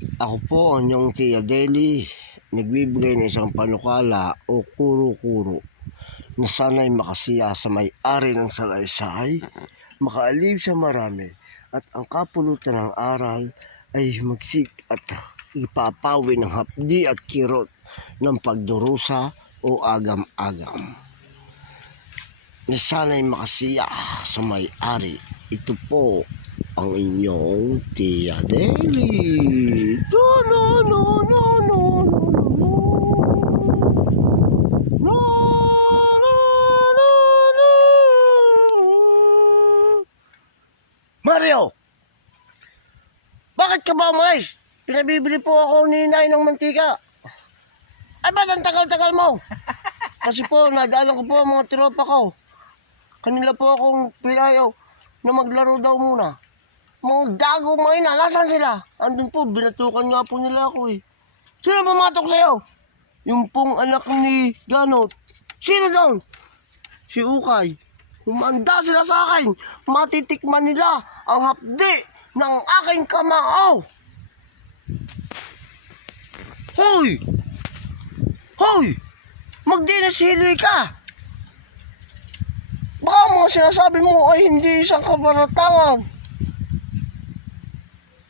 Ako po ang inyong Tia Deli, nagbibigay ng isang panukala o kuro-kuro na sana'y makasiya sa may-ari ng salaysay, makaaliw sa marami, at ang kapulutan ng aral ay magsik at ipapawi ng hapdi at kirot ng pagdurusa o agam-agam. Na sana'y makasiya sa may-ari. Ito po ang inyong Tia Deli. No, no, no, no, no, no, no, no, no, no. Mario! Bakit ka ba umalis? Pinabibili po ako ni Inay ng mantika. Ay, ba't ang tagal-tagal mo? Kasi po, nadaanan ko po ang mga tropa ko. Kanila po akong pinayaw na maglaro daw muna. Mga gago mga ina, nasaan sila? Andun po, binatukan nga po nila ako eh. Sino pumatok sa'yo? Yung pong anak ni Ganot. Sino doon? Si Ukay. Humanda sila sa akin. Matitikman nila ang hapdi ng aking kamao. Hoy! Hoy! Magdinasili ka! Baka mga sinasabi mo ay hindi isang kabaratangan.